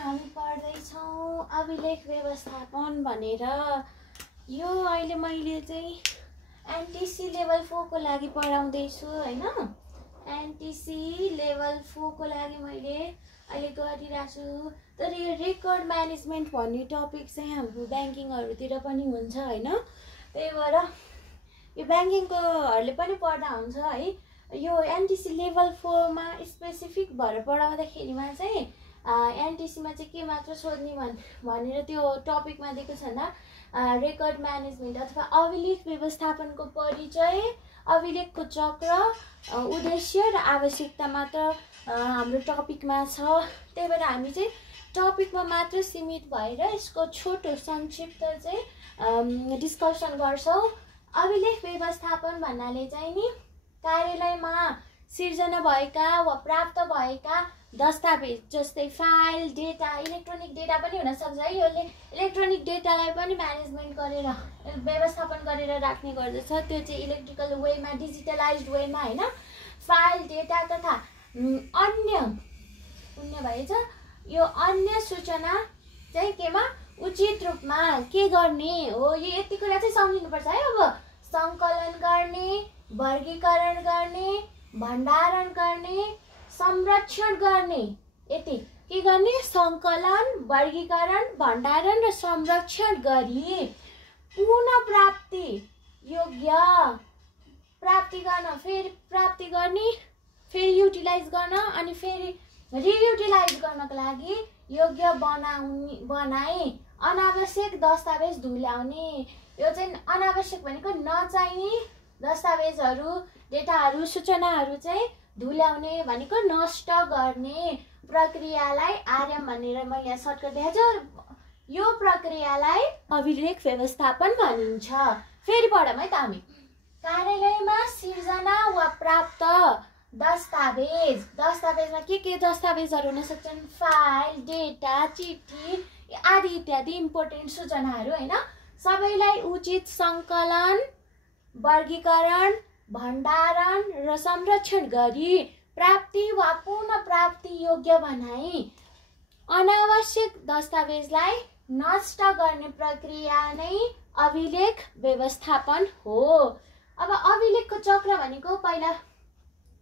हामी पढ्दैछौँ अभिलेख व्यवस्थापन भनेर। यो अहिले मैले चाहिँ एनटीसी लेभल 4 को लागि पढाउँदैछु हैन। एनटीसी लेभल 4 को लागि मैले अहिले गरिरहेको छु। तर यो रेकर्ड म्यानेजमेन्ट भन्ने टपिक चाहिँ हाम्रो ब्याङ्किङहरुतिर पनि हुन्छ हैन। त्यही भएर यो ब्याङ्किङकोहरुले पनि पढ्दा हुन्छ है। यो एनटीसी लेभल 4 मा स्पेसिफिक भएर पढाउँदाखेरिमा चाहिँ एनटीसी मा चाहिँ के मात्र सोध्ने भनेर त्यो टपिकमा दिएको छ भन्दा रेकर्ड म्यानेजमेन्ट अथवा अभिलेख व्यवस्थापनको परिचय, अभिलेखको चक्र, उद्देश्य र आवश्यकता मात्र हाम्रो टपिकमा छ। त्यही भएर हामी चाहिँ टपिकमा मात्र सीमित भएर यसको छोटो संक्षिप्त चाहिँ डिस्कसन गर्छौं। अभिलेख व्यवस्थापन भन्नाले चाहिँ नि कार्यालयमा सिर्जना भएका वा प्राप्त भएका दस्तावेज जस्तै फाइल, डेटा, इलेक्ट्रोनिक डेटा पनि हुन सक्छ है। यसले इलेक्ट्रोनिक डेटालाई पनि म्यानेजमेन्ट गरेर व्यवस्थापन गरेर राख्ने गर्दछ। त्यो चाहिँ इलेक्ट्रिकल वेमा, डिजिटलाइज्ड वेमा हैन। फाइल, डेटा तथा अन्य भएछ यो अन्य सूचना चाहिँ केमा उचित रूपमा के गर्ने हो, यो यति कुरा चाहिँ सम्झिनुपर्छ है। अब संकलन गर्ने, वर्गीकरण गर्ने, भण्डारण गर्ने, संरक्षण गर्ने, यति के गर्ने संकलन, वर्गीकरण, भण्डारण र संरक्षण गरी पुनः प्राप्ति योग्य प्राप्ति गर्न, फेरि प्राप्ति गर्ने, फेरि युटिलाइज गर्न अनि फेरि रियुटिलाइज गर्नको लागि योग्य बनाए अनावश्यक दस्तावेज धुल्याउने। यो चाहिँ अनावश्यक भनेको नचाहिने दस्तावेजहरू, डेटाहरू, सूचनाहरू चाहिँ धुल्याउने भनेको नष्ट गर्ने प्रक्रियालाई आरएम भनेर मैले यहाँ सर्टकट देखाएको छु। यो प्रक्रियालाई अभिलेख व्यवस्थापन भनिन्छ। फेरि पढौँ है त हामी। कार्यालयमा सिर्जना वा प्राप्त दस्तावेजमा के दस्तावेजहरू हुन सक्छन्? फाइल, डेटा, चिठी आदि इत्यादि इम्पोर्टेन्ट सूचनाहरू हैन। सबैलाई उचित संकलन, वर्गीकरण, भण्डारण र संरक्षण गरी प्राप्ति वा पुनः प्राप्ति योग्य बनाई अनावश्यक दस्तावेजलाई नष्ट गर्ने प्रक्रिया नै अभिलेख व्यवस्थापन हो। अब अभिलेखको चक्र भनेको पहिला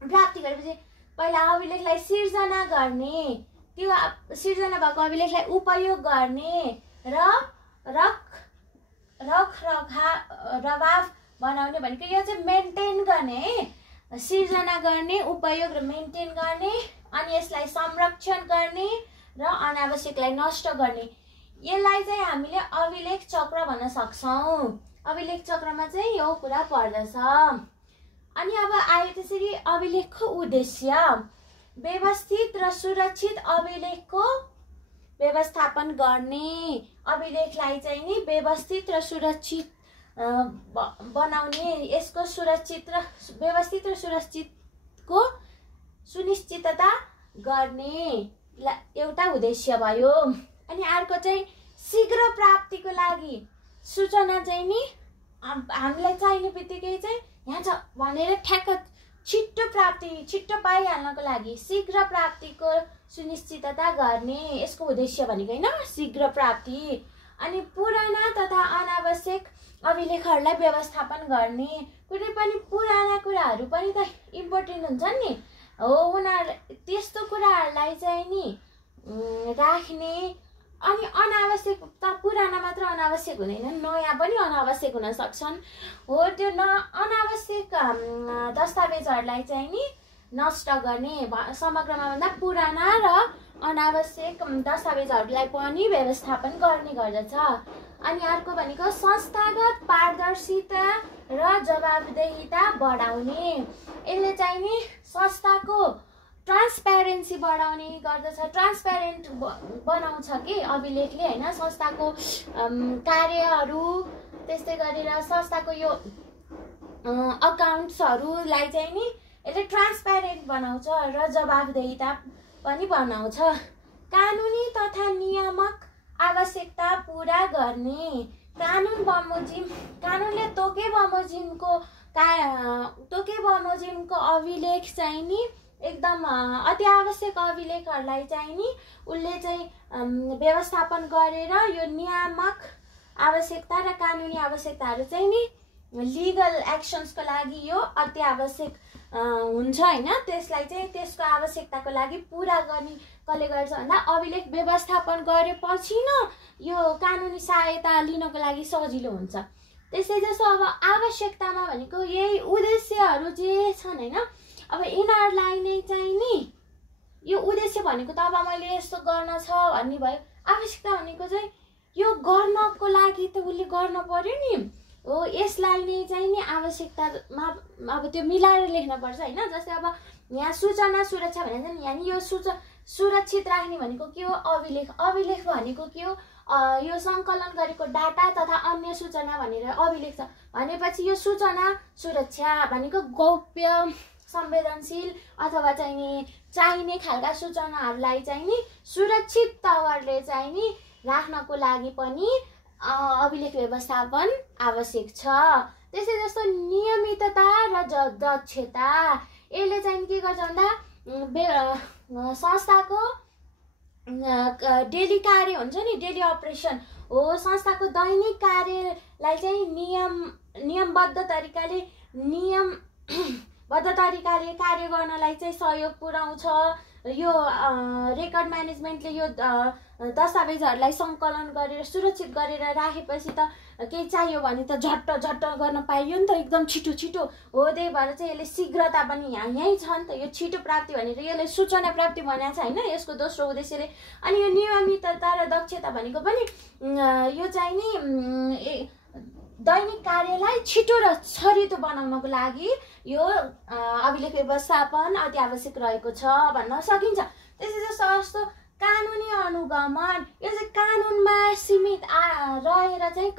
प्राप्ति गरेपछि पहिला अभिलेखलाई सिर्जना गर्ने, त्यो सिर्जना भएको अभिलेखलाई उपयोग गर्ने र रखरखाव बनाउने भनेको यो चाहिँ मेन्टेन गर्ने है। सिर्जना गर्ने, उपयोग र मेन्टेन गर्ने अनि यसलाई संरक्षण गर्ने र अनावश्यकलाई नष्ट गर्ने, यसलाई चाहिँ हामीले अभिलेख चक्र भन्न सक्छौं। अभिलेख चक्रमा चाहिँ यो कुरा पर्दछ। अनि अब आयो त्यसरी अभिलेखको उद्देश्य। व्यवस्थित र सुरक्षित अभिलेखको व्यवस्थापन गर्ने, अभिलेखलाई चाहिँ नि व्यवस्थित र सुरक्षित बनाउने, यसको व्यवस्थित र सुरक्षितको सुनिश्चितता गर्ने एउटा उद्देश्य भयो। अनि अर्को चाहिँ शीघ्र प्राप्तिको लागि सूचना चाहिँ नि हामीलाई चाहिने बित्तिकै चाहिँ यहाँ छ भनेर ठ्याक्क छिट्टो पाइहाल्नको लागि शीघ्र प्राप्तिको सुनिश्चितता गर्ने, यसको उद्देश्य भनेको हैन शीघ्र प्राप्ति। अनि पुराना तथा अनावश्यक अभिलेखहरूलाई व्यवस्थापन गर्ने, कुनै पनि पुराना कुराहरू पनि त इम्पोर्टेन्ट हुन्छन् नि हो, उनीहरू त्यस्तो कुराहरूलाई चाहिँ नि राख्ने। अनि अनावश्यक त पुराना मात्र अनावश्यक हुँदैन, नयाँ पनि अनावश्यक हुन सक्छन् हो। त्यो अनावश्यक दस्तावेजहरूलाई चाहिँ नि नष्ट गर्ने, समग्रमा भन्दा पुराना र अनावश्यक दस्तावेजहरूलाई पनि व्यवस्थापन गर्ने गर्दछ। अनि अर्को भनेको संस्थागत पारदर्शिता र जवाबदेहिता बढाउने, यसले चाहिँ नि संस्थाको ट्रान्सप्यारेन्सी बढाउने गर्दछ। ट्रान्सप्यारेन्ट बनाउँछ कि अभिलेखले हैन संस्थाको कार्यहरू, त्यस्तै गरेर संस्थाको यो अकाउन्ट्सहरूलाई चाहिँ नि यसले ट्रान्सप्यारेन्ट बनाउँछ र जवाबदेहिता पनि बनाउँछ। कानुनी तथा नियामक आवश्यकता पूरा गर्ने, कानुनले तोके बमोजिमको अभिलेख चाहिँ नि एकदम अति आवश्यक अभिलेखहरूलाई चाहिँ नि उसले चाहिँ व्यवस्थापन गरेर यो नियामक आवश्यकता र कानुनी आवश्यकताहरू चाहिँ नि लिगल एक्सन्सको लागि यो अति आवश्यक हुन्छ हैन। त्यसलाई चाहिँ त्यसको आवश्यकताको लागि पूरा गर्ने कसले गर्छ भन्दा अभिलेख व्यवस्थापन गरेपछि न यो कानुनी सहायता लिनको लागि सजिलो हुन्छ। त्यसै जस्तो अब आवश्यकतामा भनेको यही उद्देश्यहरू जे छन् हैन, अब यिनीहरूलाई नै चाहिँ नि यो उद्देश्य भनेको त अब मैले यस्तो गर्न छ भन्ने भयो। आवश्यकता भनेको चाहिँ यो गर्नको लागि त उसले गर्न पर्यो नि हो, यसलाई नै चाहिँ नि आवश्यकतामा अब त्यो मिलाएर लेख्न पर्छ हैन। जस्तै अब यहाँ सूचना सुरक्षा भनेको नि, यहाँ यो सुरक्षित राख्ने भनेको के हो, अभिलेख। अभिलेख भनेको के हो, यो सङ्कलन गरेको डाटा तथा अन्य सूचना भनेर अभिलेख छ भनेपछि यो सूचना सुरक्षा भनेको गौप्य संवेदनशील अथवा चाहिँ नि चाहिने खालका सूचनाहरूलाई चाहिँ नि सुरक्षित तवरले चाहिँ नि राख्नको लागि पनि अभिलेख व्यवस्थापन आवश्यक छ। त्यसै जस्तो नियमितता र दक्षता, यसले चाहिँ के गर्छ भन्दा संस्थाको डेली कार्य हुन्छ नि, डेली अपरेसन हो, संस्थाको दैनिक कार्यलाई चाहिँ नियमबद्ध तरिकाले कार्य गर्नलाई चाहिँ सहयोग पुर्याउँछ। यो रेकर्ड म्यानेजमेन्टले यो दस्तावेजहरूलाई सङ्कलन गरेर सुरक्षित गरेर राखेपछि त केही चाहियो भने त झट्ट गर्न पाइयो नि त, एकदम छिटो हो। त्यही भएर चाहिँ यसले शीघ्रता पनि यहीँ छ नि त, यो छिटो प्राप्ति भनेर यसले सूचना प्राप्ति भनेको छ हैन यसको दोस्रो उद्देश्यले। अनि यो नियमितता र दक्षता भनेको पनि यो चाहिँ नि दैनिक कार्यलाई छिटो र छरितो बनाउनको लागि यो अभिलेख व्यवस्थापन अति आवश्यक रहेको छ भन्न सकिन्छ। त्यसै जस्तो कानुनी अनुगमन, यो चाहिँ कानुनमा सीमित रहेर चाहिँ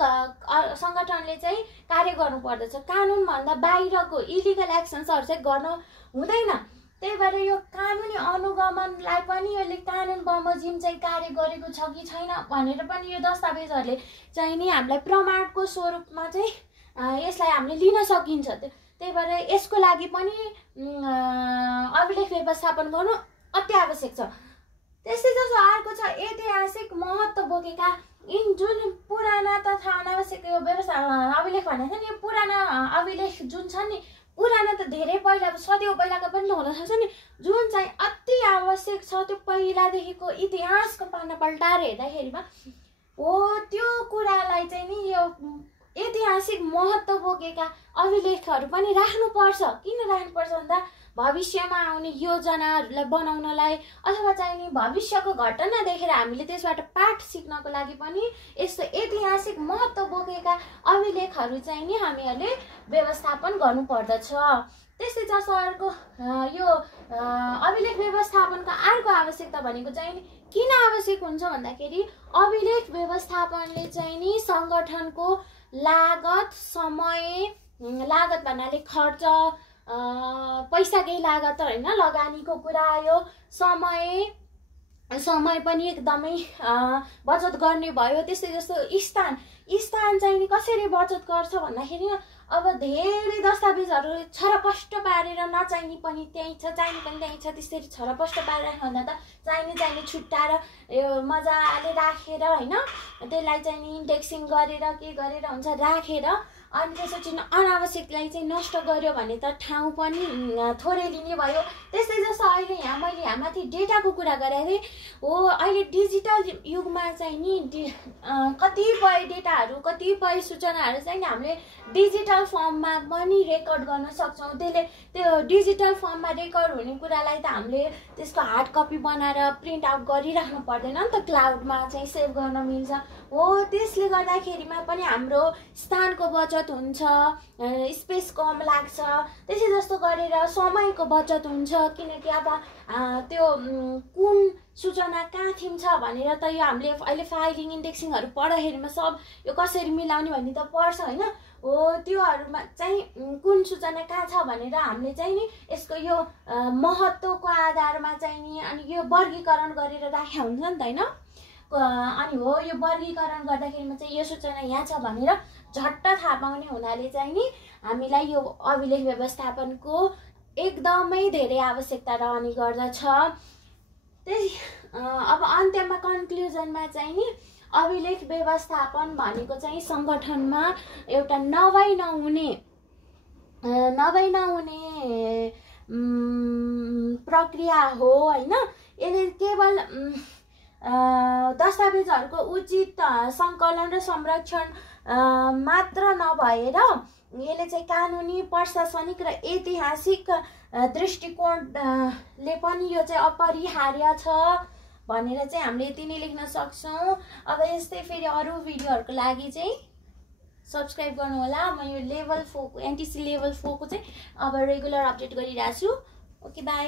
सङ्गठनले चाहिँ कार्य गर्नु पर्दछ। कानुन भन्दा बाहिरको इलिगल एक्सन्सहरू चाहिँ गर्न हुँदैन। त्यही भएर यो कानुनी अनुगमनलाई पनि यसले कानुन बमोजिम चाहिँ कार्य गरेको छ कि छैन भनेर पनि यो दस्तावेजहरूले चाहिँ नि हामीलाई प्रमाणको स्वरूपमा चाहिँ यसलाई हामीले लिन सकिन्छ। त्यही भएर यसको लागि पनि अभिलेख व्यवस्थापन गर्नु अति आवश्यक छ। त्यस्तै जस्तो अर्को छ ऐतिहासिक महत्त्व बोकेका जुन पुराना तथा अनावश्यक यो व्यवस्था अभिलेख भनेको छ नि, यो पुराना अभिलेख जुन छ नि, पुराना त धेरै पहिला सदियों पहिलाको पनि हुन सक्छ नि, जुन चाहिँ अति आवश्यक छ त्यो पहिलादेखिको इतिहासको पाना पल्टाएर हेर्दाखेरिमा हो, त्यो कुरालाई चाहिँ नि यो ऐतिहासिक महत्त्व बोकेका अभिलेखहरू पनि राख्नुपर्छ। किन राख्नुपर्छ भन्दा भविष्यमा आउने योजनाहरूलाई बनाउनलाई अथवा चाहिँ नि भविष्यको घटना देखेर हामीले त्यसबाट पाठ सिक्नको लागि पनि यस्तो ऐतिहासिक महत्त्व बोकेका अभिलेखहरू चाहिँ नि हामीहरूले व्यवस्थापन गर्नुपर्दछ। त्यस्तै जस्तो अर्को यो अभिलेख व्यवस्थापनको अर्को आवश्यकता भनेको चाहिँ नि किन आवश्यक हुन्छ भन्दाखेरि अभिलेख व्यवस्थापनले चाहिँ नि सङ्गठनको लागत, समय, लागत भन्नाले खर्च, पैसा केही लागत हैन, लगानीको कुरा आयो, समय पनि एकदमै बचत गर्ने भयो। त्यस्तै जस्तो स्थान चाहिँ नि कसरी बचत गर्छ भन्दाखेरि अब धेरै दस्तावेजहरू छरपष्ट पारेर नचाहिने पनि त्यहीँ छ, चाहिने पनि त्यहीँ छ, त्यसरी छरपष्ट पारेर राख्नुभन्दा त चाहिने छुट्टाएर यो मजाले राखेर हैन, त्यसलाई चाहिँ नि इन्डेक्सिङ गरेर के गरेर हुन्छ राखेर अनि त्यसपछि अनावश्यकलाई चाहिँ नष्ट गर्यो भने त ठाउँ पनि थोरै लिने भयो। त्यस्तै जस्तो अहिले मैले यहाँ माथि डेटाको कुरा गरेको थिएँ हो, अहिले डिजिटल युगमा चाहिँ नि कतिपय डेटाहरू, कतिपय सूचनाहरू चाहिँ नि हामीले डिजिटल फर्ममा पनि रेकर्ड गर्न सक्छौँ। त्यो डिजिटल फर्ममा रेकर्ड हुने कुरालाई त हामीले त्यसको हार्ड कपी बनाएर प्रिन्ट आउट गरिराख्नु पर्दैन नि त, क्लाउडमा चाहिँ सेभ गर्न मिल्छ हो। त्यसले गर्दाखेरिमा पनि हाम्रो स्थानको बचत हुन्छ, स्पेस कम लाग्छ। त्यसै जस्तो गरेर समयको बचत हुन्छ, किनकि अब त्यो कुन सूचना कहाँ थिम्छ भनेर त यो हामीले अहिले फाइलिङ इन्डेक्सिङहरू पढ्दाखेरिमा सब यो कसरी मिलाउने भन्ने त पर्छ हैन हो। त्योहरूमा चाहिँ कुन सूचना कहाँ छ भनेर हामीले चाहिँ नि यसको यो महत्त्वको आधारमा चाहिँ नि अनि यो वर्गीकरण गरेर राखेको हुन्छ नि त हैन। अनि हो यो वर्गीकरण गर्दाखेरिमा चाहिँ यो सूचना यहाँ छ भनेर झट्ट थाहा पाउने हुनाले चाहिँ नि हामीलाई यो अभिलेख व्यवस्थापनको एकदमै धेरै आवश्यकता रहने गर्दछ। अब अन्त्यमा कन्क्लुजनमा चाहिँ नि अभिलेख व्यवस्थापन भनेको चाहिँ सङ्गठनमा एउटा नभई नहुने प्रक्रिया हो हैन। यसले केवल दस्तावेजहरूको उचित सङ्कलन र संरक्षण मात्र नभएर यसले चाहिँ कानुनी, प्रशासनिक र ऐतिहासिक दृष्टिकोणले पनि यो चाहिँ अपरिहार्य छ भनेर चाहिँ हामीले यति नै लेख्न सक्छौँ। अब यस्तै फेरि अरू भिडियोहरूको लागि चाहिँ सब्सक्राइब गर्नु होला। म यो लेभल 4 को एनटिसी लेभल 4 को चाहिँ अब रेगुलर अपडेट गरिरहेछु। Okay by.